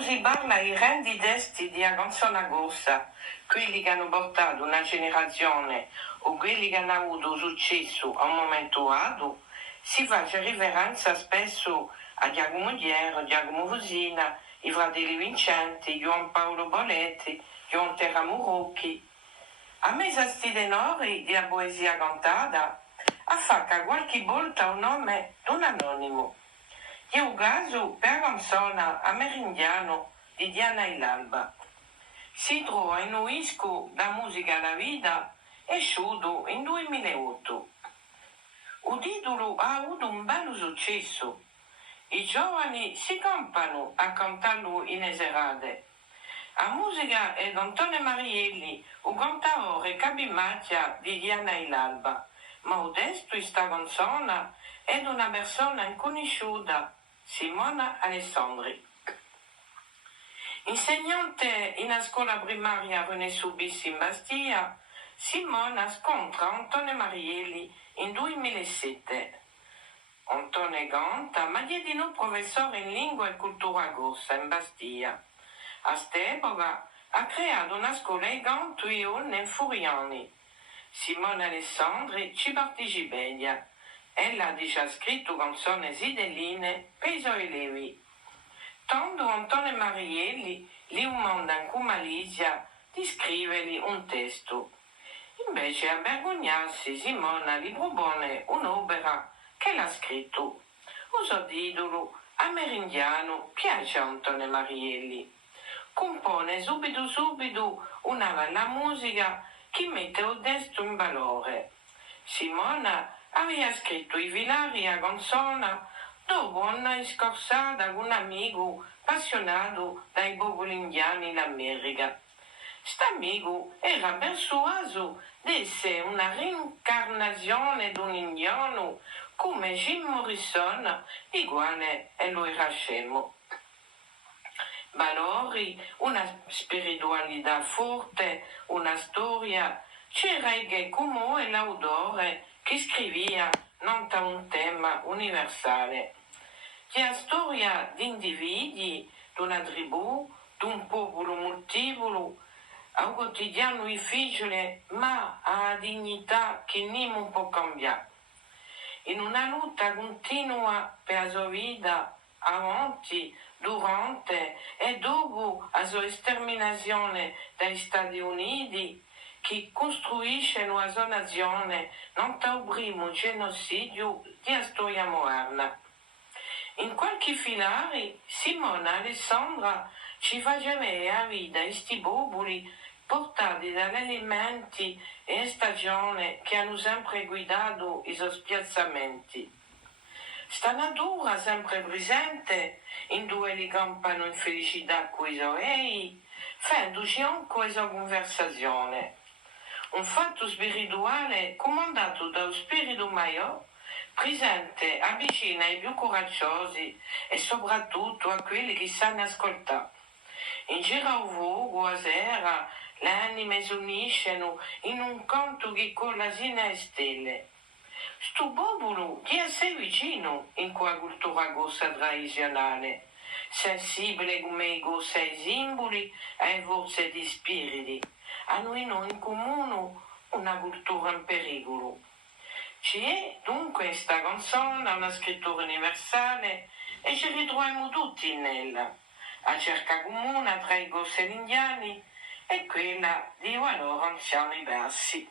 si parla i rendi desti di Agonzona Gossa, quelli che hanno portato una generazione o quelli che hanno avuto successo a un momento dato, si fa riverenza spesso a Giacomo Diero, Giacomo Fusina, i fratelli Vincenti, Juan Paolo Boletti, John Terramurocchi. A me sti tenori della poesia cantata a fa qualche volta un nome d'un anonimo. È un caso per la canzone Amerindiano di Diana e l'Alba. Si trova in un disco da musica alla vita esciuto in 2008. Il titolo ha avuto un bello successo. I giovani si campano a cantarlo in serate. La musica è di Antonio Marielli, un cantautore capimaccia di Diana e l'Alba, ma il testo di questa canzone è di una persona inconosciuta, Simona Alessandri. Insegnante in una scuola primaria René Subissi in Bastia, Simona scontra Antonio Marielli in 2007. Antonio canta, ma è di nuovo professore in lingua e cultura gossa in Bastia. A quest'epoca ha creato una scuola di canto e in Furiani. Simona Alessandri ci partecipa. Ella ha già scritto canzoni sidelline per i suoi elevi. Tanto Antonio Marielli li manda in Malizia di scrivergli un testo. Invece a vergognarsi Simona gli propone un'opera che l'ha scritto. Uso titolo Amerindiano piace a Antonio Marielli. Compone subito una bella musica che mette il testo in valore. Simona aveva scritto i filari a canzone dopo una scorsata con un amico appassionato dai popoli indiani in America. St'amico era persuaso di essere una reincarnazione di un indiano come Jim Morrison, il quale lo era scemo. Valori, una spiritualità forte, una storia, c'era che come l'autore che scrivia non da un tema universale. La storia di individui, di una tribù, di un popolo multiplo, a un quotidiano difficile, ma a dignità che non può cambiare. In una lotta continua per la sua vita, avanti, durante e dopo la sua esterminazione dagli Stati Uniti, che costruisce una sua nazione non il primo genocidio della storia moderna. In qualche filare Simona Alessandra ci fa vedere la vita di questi popoli portati dagli elementi e stagioni che hanno sempre guidato i suoi spiazzamenti. Sta natura sempre presente in due li campano in felicità coi suoi, facendoci anche questa conversazione. Un fatto spirituale comandato dallo spirito maior, presente avvicina ai più coraggiosi e soprattutto a quelli che sanno ascoltare. In giro ovunque a sera le anime si uniscono in un canto che colla sino alle stelle. Sto popolo è assai vicino in quella cultura gossa tradizionale, sensibile come i gossa ai simboli e alle forze di spiriti. Hanno in comune una cultura in pericolo. Ci è dunque questa canzone, una scrittura universale e ci ritroviamo tutti in ella. La cerca comune tra i gossi e gli indiani è quella di valori anziani persi.